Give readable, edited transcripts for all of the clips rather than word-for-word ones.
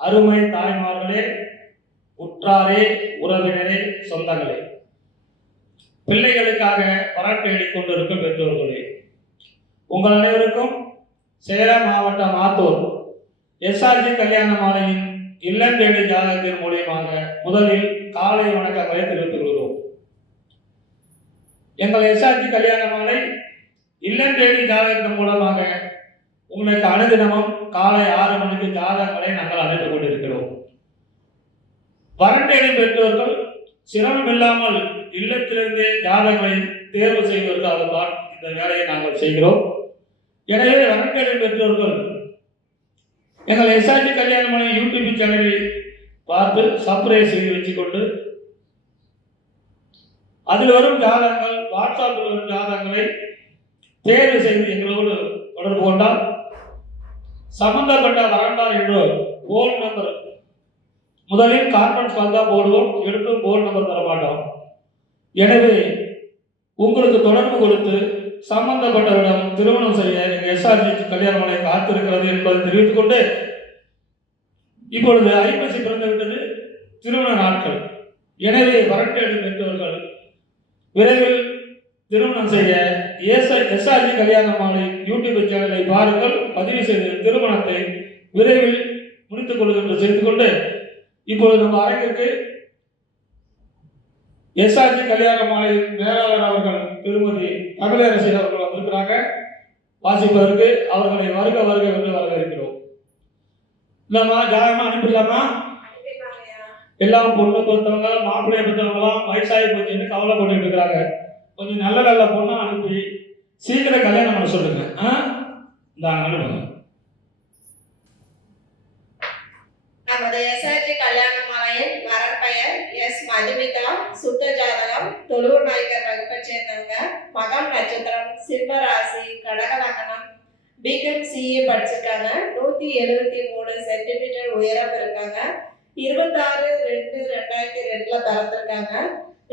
அருமை தாய்மார்களே, உற்றாரே, உறவினரே, சொந்தங்களே, பிள்ளைகளுக்காக பராட்டேடிக் கொண்டிருக்கும் பெற்றோர்களே, உங்கள் அனைவருக்கும் சேலம் மாவட்டம் ஆத்தூர் எஸ்ஆர்ஜி கல்யாண மாலையின் இல்லம் தேடி ஜாதகத்தின் மூலியமாக முதலில் காலை வணக்கங்களை தெரிவித்துக் கொள்கிறோம். எங்கள் எஸ்ஆர்ஜி கல்யாண மாலை இல்லம் தேடி ஜாதகத்தின் மூலமாக உங்களுக்கு அனுதினமும் காலை 6 மணிக்கு ஜாதகங்களை நாங்கள் அழைத்துக் கொண்டிருக்கிறோம். வரண்டேடி பெற்றோர்கள் சிரமம் இல்லாமல் இல்லத்திலிருந்தே ஜாதகங்களை தேர்வு செய்வதற்காகத்தான் இந்த வேலையை நாங்கள் செய்கிறோம். எனவே வரண்டேடி பெற்றோர்கள் எங்கள் எஸ்ஆர்ஜி கல்யாண மாலை யூடியூப் சேனலை பார்த்து சப்ஸ்கிரைப் செய்து வச்சுக்கொண்டு அதில் வரும் ஜாதகங்கள், வாட்ஸ்அப்பில் வரும் ஜாதகங்களை தேர்வு செய்து எங்களோடு தொடர்பு கொண்டால் சம்பந்தப்பட்ட வரண்டார் என்ற போன் நம்பர் முதலில் கான்ஃபரன்ஸ் கால் தான் போடுவோம், எடுத்து போன் நம்பர் தர மாட்டோம். எனவே உங்களுக்கு தொடர்பு கொடுத்து சம்பந்தப்பட்டவரிடம் திருமணம் செய்ய எங்கள் எஸ்ஆர்ஜி கல்யாண மாலை காத்திருக்கிறது என்பதை தெரிவித்துக் கொண்டு, இப்பொழுது ஐப்பசி பிறந்துவிட்டது, திருமண நாட்கள். எனவே வரட்டேடி பெற்றோர்கள் விரைவில் திருமணம் செய்ய எஸ்ஆர்ஜி கல்யாண மாலை யூடியூப் சேனலை பாருங்கள், பதிவு செய்து திருமணத்தை விரைவில் முடித்துக் கொள்ளுங்கள் என்று செய்து கொண்டு, இப்பொழுது நம்ம அரங்கிற்கு எஸ்ஆர்ஜி கல்யாண மாலை மேலாளர் அவர்கள் திருமதி தமிழரசி அவர்கள் வந்திருக்கிறாங்க. வாசிப்பதற்கு அவர்களை வருக வருக என்று வரவேற்கிறோம். இல்லம்மா, ஜாதகமா அனுப்பிடலாமா? எல்லாம் பொண்ணு பொறுத்தவங்க, மாப்பிள்ளையை பொறுத்தவங்களாம் வயசாகி போச்சுன்னு கவலைப்பட்டு இருக்கிறாங்க. கொஞ்சம் நல்ல நல்ல பொண்ணா அனுப்பி சீக்கிரம் கல்யாணம் பண்ண சொல்லுங்க. இந்த அனுப்புங்க. நமது எஸ்ஆர்ஜி கல்யாண மாலையின் மரப்பெயர் எஸ் மதுமிதா. சுத்த ஜாதகம் தொழுவூர் நாயக்கர் வகுப்பை சேர்ந்தவங்க. மகம் நட்சத்திரம், சிம்ம ராசி, கடக லக்னம், பிகாம் சிஏ படிச்சிருக்காங்க. 173 சென்டிமீட்டர் உயரம் இருக்காங்க. 26/2/2002 பிறந்திருக்காங்க.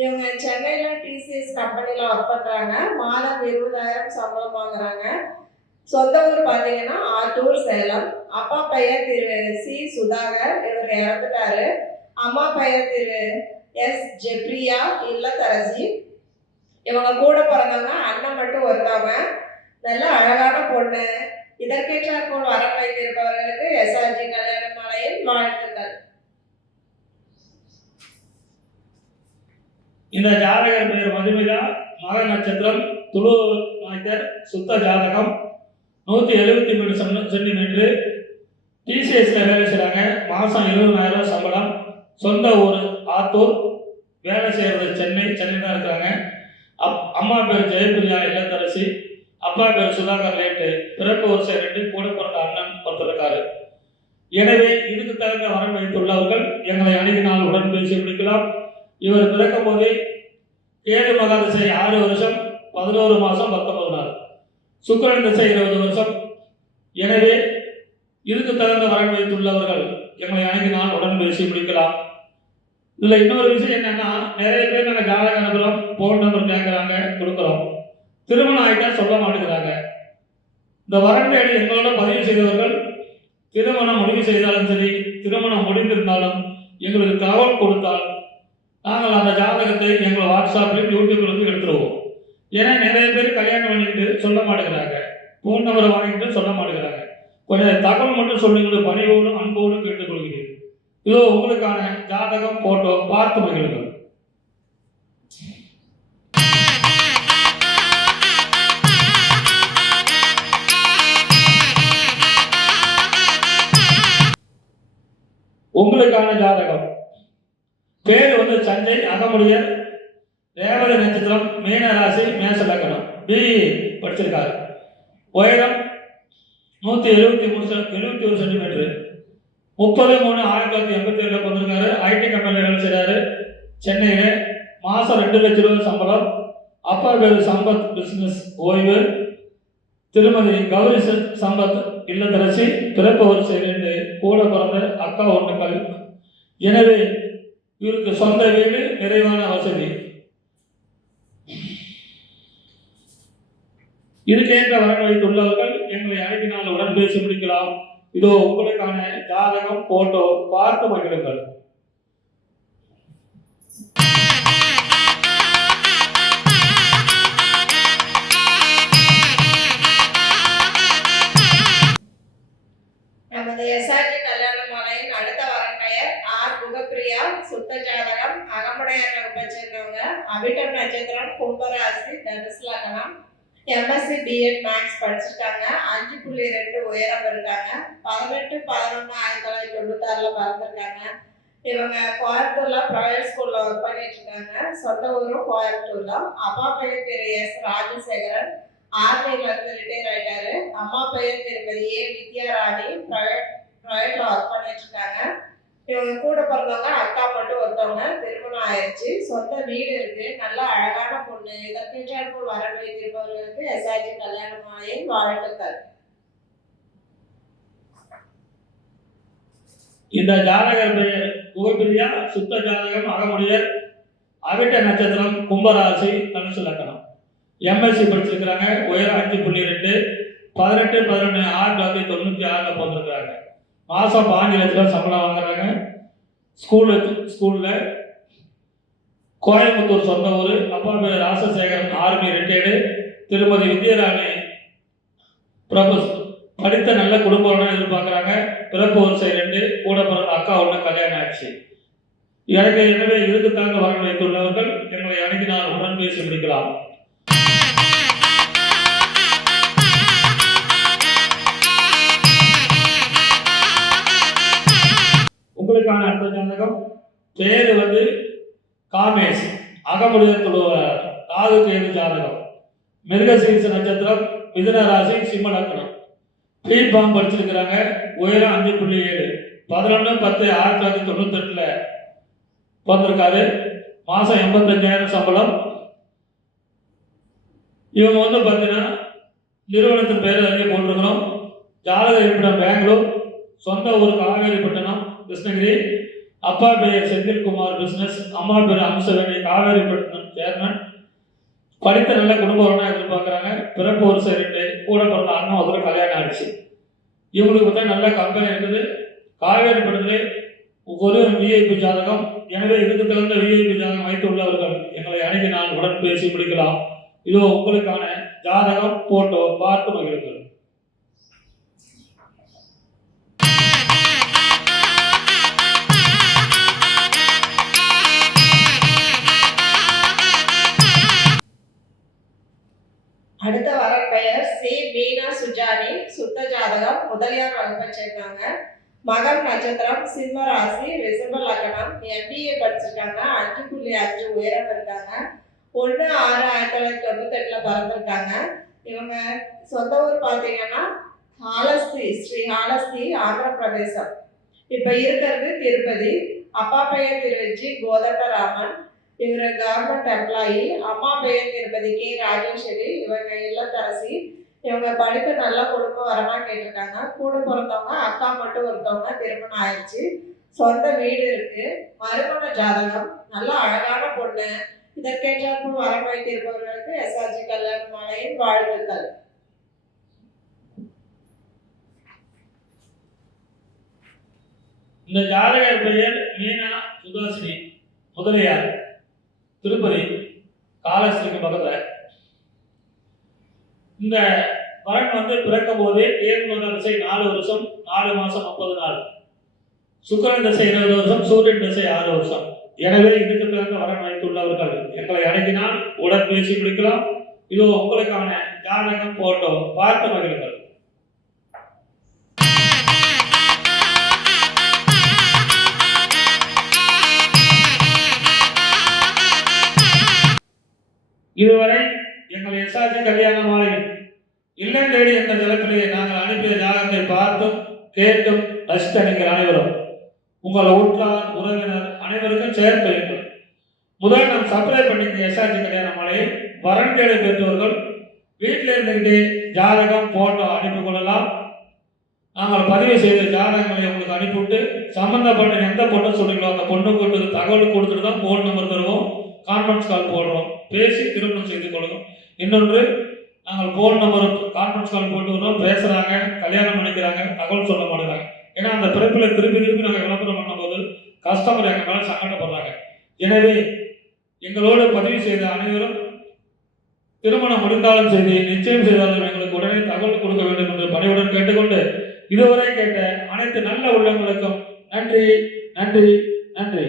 இவங்க சென்னையில டிசிஎஸ் கம்பெனில ஒர்க் பண்றாங்க. மாதம் 20,000 சம்பளம் வாங்குறாங்க. சொந்த ஊர் பார்த்தீங்கன்னா ஆத்தூர், சேலம். அப்பா பெயர் திரு சி சுதாகர், இவர் இறந்துட்டாரு. அம்மா பெயர் திரு எஸ் ஜெப்ரியா இல்லத்தரசி. இவங்க கூட பிறந்தவங்க அண்ணன் மட்டும் வருவாங்க. நல்ல அழகான பொண்ணு. இதற்கேற்றாற் போல் வரம் வைத்திருப்பவர்களுக்கு எஸ்ஆர்ஜி கல்யாண மாலையில் வாழ்த்துக்கள். இந்த ஜாதகர் பெயர் மதுமிதா. மக நட்சத்திரம் துளுவூர் நாயக்கர். சுத்த ஜாதகம். 173 சென்டிமீட்டர். டிசிஎஸ்ல வேலை செய்கிறாங்க. மாதம் 20,000 சம்பளம். சொந்த ஊர் ஆத்தூர். வேலை செய்கிறது சென்னை தான் இருக்கிறாங்க. அம்மா பேர் ஜெயபிரியா இல்லத்தரசி. அப்பா பேர் சுதாகர் லேட்டு. பிறப்பு வருஷம் 2. கூட பிறந்த அண்ணன் ஒருத்தர் இருக்காரு. எனவே இதுக்கு தகுந்த வரன் வைத்துள்ளவர்கள் எங்களை அணுகினால் உடன் பேசி முடிக்கலாம். இவர் பிறக்கும் போதே கேது மகா திசை 6 வருஷம் 11 மாதம் 19 நாள். சுக்கிரன் திசை 20 வருஷம். எனவே இதுக்கு தகுந்த வரன் வைத்துள்ளவர்கள் எங்களை அணுகினால் உடன் பேசி முடிக்கலாம். இதில் இன்னொரு விஷயம் என்னன்னா, நிறைய பேர் நாங்கள் ஜாதகம் அனுப்புகிறோம், போன் நம்பர் கேட்குறாங்க, கொடுக்குறோம். திருமணம் ஆகிட்டா சொல்ல மாட்டேங்கிறாங்க. இந்த வரன் தேடி எங்களோட பதிவு செய்தவர்கள் திருமணம் முடிவு செய்தாலும் சரி, திருமணம் முடிந்திருந்தாலும் எங்களுக்கு தகவல் கொடுத்தால் நாங்கள் அந்த ஜாதகத்தை எங்கள் வாட்ஸ்அப்லையும் யூடியூப்லையும் எடுத்துருவோம். ஏன்னா நிறைய பேர் கல்யாணம் பண்ணிக்கிட்டு சொல்ல மாட்டேங்கிறாங்க, ஃபோன் நம்பரை வாங்கிட்டு சொல்ல மாட்டேங்கிறாங்க. கொஞ்சம் தகவல் மட்டும் சொல்லிக்கிட்டு பணிவோடும் அன்போடும் கேட்டுக்கொள்கிறேன். இதோ உங்களுக்கான ஜாதகம் போட்டோ பார்த்து மகிழுங்கள். உங்களுக்கான ஜாதகம். பேர் சஞ்சய், அகமுடியர், ரேவதி நட்சத்திரம், மீன ராசி, மேச லக்னம். பிஇ படிச்சிருக்காரு. உயரம் 171 சென்டிமீட்டர். 30/3/1987 வந்திருக்காரு. ஐடி கம்பெனியில் வேலை செய்கிறாரு சென்னையில். மாதம் 2 லட்ச ரூபாய் சம்பளம். அப்பா பேர் சம்பத், பிஸ்னஸ் ஓய்வு. திருமதி கௌரி சம்பத் இல்லத்தரசி. பிறப்பு வருஷம் 2. கூட பிறந்த அக்கா 1 எனவே இவருக்கு சொந்த வீடு, நிறைவான வசதி. இதுக்கேற்ற வரன் வைத்துள்ளவர்கள் எங்களை அணுகினால் உடன் பேசி முடிக்கலாம். இதோ உங்களுக்கான ஜாதகம் போட்டோ பார்த்து மகிழுங்கள். நமது எஸ்ஆர்ஜி கல்யாண மாலையின் அடுத்த வரப்பெயர் ஆர் குகப்பிரியா. சுத்த ஜாதகம் அகமுடையார் வகுப்பை சேர்ந்தவங்க. அவிட்டம் நட்சத்திரம், கும்பராசி, தனுசு லக்னம். எம்எஸ்சி பிஎட் மேக்ஸ் படிச்சிருக்காங்க. 5.2 உயரம் இருக்காங்க. 18/11/1996 பிறந்திருக்காங்க. இவங்க கோயம்புத்தூர்ல பிரைவேட் ஸ்கூல்ல ஒர்க் பண்ணிட்டு இருக்காங்க. சொந்த ஊரும் கோயம்புத்தூர் தான். அப்பா பெயர் திரு எஸ் ராஜசேகரன், ஆர்மில இருந்து ரிட்டையர் ஆயிட்டாரு. அம்மா பெயர் திருமதி ஏ வித்யாராணி, பிரைவேட்ல ஒர்க் பண்ணிட்டு இருக்காங்க. இவங்க கூட பிறந்தவங்க அக்கா மட்டும் ஒருத்தவங்க. திருமணம் ஆயிடுச்சு. சொந்த வீடு இருக்கு. நல்ல அழகான பொண்ணு. இதற்கேற்றாற்போல் வரன் வைத்திருப்பவர்களுக்கு எஸ்ஆர்ஜி கல்யாண மாலையின் வாழ்த்துக்கள். இந்த ஜாதகர் பெயர் குகப்பிரியா. சுத்த ஜாதகம் அகமுடையர், அவிட்ட நட்சத்திரம், கும்பராசி, தனுசு லக்னம். எம்எஸ்சி படிச்சிருக்கிறாங்க. உயரம் 5.2, 18/11/1996 பிறந்திருக்கிறாங்க. மாதம் 5 லட்ச ரூபா சம்பளம் வாங்குறாங்க. ஸ்கூலில் கோயம்புத்தூர் சொந்த ஊர். அப்பா பேர் ராசசேகரன், ஆர்மி ரிட்டையர்டு. திருமதி வித்யாராணி ப்ரொஃபஸர். படித்த நல்ல குடும்பம்னு எதிர்பார்க்குறாங்க. பிறப்பு வரிசை 2, கூட பிறந்த அக்கா ஒன்று கல்யாணம் ஆயிடுச்சு. எனவே இருக்குத்தாங்க வரன் வைத்துள்ளவர்கள் எங்களை அணுகினால் உடன் பேசி முடிக்கலாம். உங்களுக்கான அடுத்த ஜாதகம் பேரு காமேஷ். அகமுடையர் ராகு கேது ஜாதகம். மிருகசீரிஷ நட்சத்திரம், மிதுன ராசி, சிம்ம லக்னம். பிபாம் படிச்சிருக்கிறாங்க. உயரம் 5.7, 11/10/1998 பிறந்திருக்காரு. மாதம் 85,000 சம்பளம். இவங்க பார்த்தீங்கன்னா நிறுவனத்தின் பேர் அங்கே போட்டிருக்கிறோம். ஜாதக இருப்பிடம் பெங்களூர். சொந்த ஊர் காவேரிப்பட்டினம், கிருஷ்ணகிரி. அப்பா பேர் செந்தில்குமார், பிஸ்னஸ். அம்மா பேர் அம்சவேணி, காவேரிப்பட்டினம் சேர்மன். படித்த நல்ல குடும்பம்னா எதிர்பார்க்குறாங்க. பிறப்பு வரிசை 2, கூட பிறந்த அண்ணன் ஒருத்தர் கல்யாணம் ஆயிடுச்சு. இவங்களுக்கு பார்த்தா நல்ல கம்பெனி இருக்குது. காவேரிப்பட்டினத்திலே ஒரு விஐபி ஜாதகம். எனவே இதுக்கு தகுந்த விஐபி ஜாதகம் வைத்து உள்ளவர்கள் எங்களை அணுகி நான் உடன் பேசி முடிக்கலாம். இதோ உங்களுக்கான ஜாதகம் போட்டோ பார்த்து மகிழுங்கள். அடுத்த வரப்பெயர் சி மீனா சுஜானி. சுத்த ஜாதகம் முதலியார் வகுப்பை சேர்ந்தாங்க. மகம் நட்சத்திரம், சிம்ம ராசி, ரிஷப லக்னம். எம்பிஏ படிச்சிருக்காங்க. 5.5 உயரம் இருக்காங்க. 1/6/1998 பிறந்திருக்காங்க. இவங்க சொந்த ஊர் பார்த்தீங்கன்னா ஸ்ரீகாளஹஸ்தி, ஆந்திர பிரதேசம். இப்போ இருக்கிறது திருப்பதி. அப்பா பெயர் திருச்சி கோதண்டராமன். இவர் கவர்மெண்ட் எம்ப்ளாயி. அம்மா பெயர் திருப்பதி கே ராஜேஸ்வரி. இவங்க இல்லத்தரசி. இவங்க படிப்பு நல்ல குடும்பம் வரமா கேட்டிருக்காங்க. கூட பிறந்தவங்க அக்கா மட்டும் ஒருத்தவங்க. திருமணம் ஆயிடுச்சு. சொந்த வீடு இருக்கு. மறுமண ஜாதகம். நல்ல அழகான பொண்ணு. இதற்கேற்றாற்போல் வரம் வைத்திருப்பவர்களுக்கு எஸ்ஆர்ஜி கல்யாண மாலையின் வாழ்த்துக்கள். இந்த ஜாதகர் பெயர் மீனா சுதாசினி, முதலியார், திருப்பதி, காலஸ்ரீக்கு பக்கத்தில். இந்த வரன் பிறக்கும் போதே கேது திசை 4 வருஷம் 4 மாதம் 30 நாள். சுக்கிரன் திசை 20 வருஷம், சூரியன் திசை 6 வருஷம். எனவே இதுக்கு தகுந்த வரன் வைத்துள்ளவர்கள் எங்களை அணுகினால் உடன் பேசி முடிக்கலாம். இதோ உங்களுக்கான ஜாதகம் போட்டோ பார்த்து மகிழுங்கள். இதுவரை எங்கள் எஸ்ஆர்ஜி கல்யாண மாலையில் இல்லம் தேடி என்ற தலைப்பிலேயே நாங்கள் அனுப்பிய ஜாதகத்தை பார்த்தும் கேட்டும் ரசித்த நீங்கள் அனைவரும் உங்கள் உற்றார் உறவினர் அனைவருக்கும் சேர்த்து முதல் நாம் சப்ஸ்கிரைப் பண்ணிக்க எஸ்ஆர்ஜி கல்யாண மாலையில் வரன் தேடி பெற்றவர்கள் வீட்டில் இருந்துகிட்டே ஜாதகம் போட்டோ அனுப்பி கொள்ளலாம். நாங்கள் பதிவு செய்த ஜாதகங்களை உங்களுக்கு அனுப்பிவிட்டு சம்பந்தப்பட்ட எந்த பொண்ணு சொல்றீங்களோ அந்த பொண்ணுக்கு தகவல் கொடுத்துட்டு தான் ஃபோன் நம்பர் தருவோம். கான்ஃபரன்ஸ் கால் போடுறோம். பேசி திருமணம் செய்து கொள்ளும். இன்னொன்று, நாங்கள் ஃபோன் நம்பர் கான்ஃபரன்ஸ் கால் போட்டு வரோம், பேசுகிறாங்க, கல்யாணம் பண்ணிக்கிறாங்க, தகவல் சொல்ல மாட்டேங்கிறாங்க. ஏன்னா அந்த பிறப்பில் திருப்பி திருப்பி நாங்கள் விளம்பரம் பண்ணும்போது கஸ்டமர் எங்கள் மேலே சங்கடப்படுறாங்க. எனவே எங்களோடு பதிவு செய்த அனைவரும் திருமணம் முடிந்தாலும் சரி, நிச்சயம் செய்தாலும் எங்களுக்கு உடனே தகவல் கொடுக்க வேண்டும் என்று பணிவுடன் கேட்டுக்கொண்டு, இதுவரை கேட்ட அனைத்து நல்ல உள்ளங்களுக்கும் நன்றி, நன்றி, நன்றி.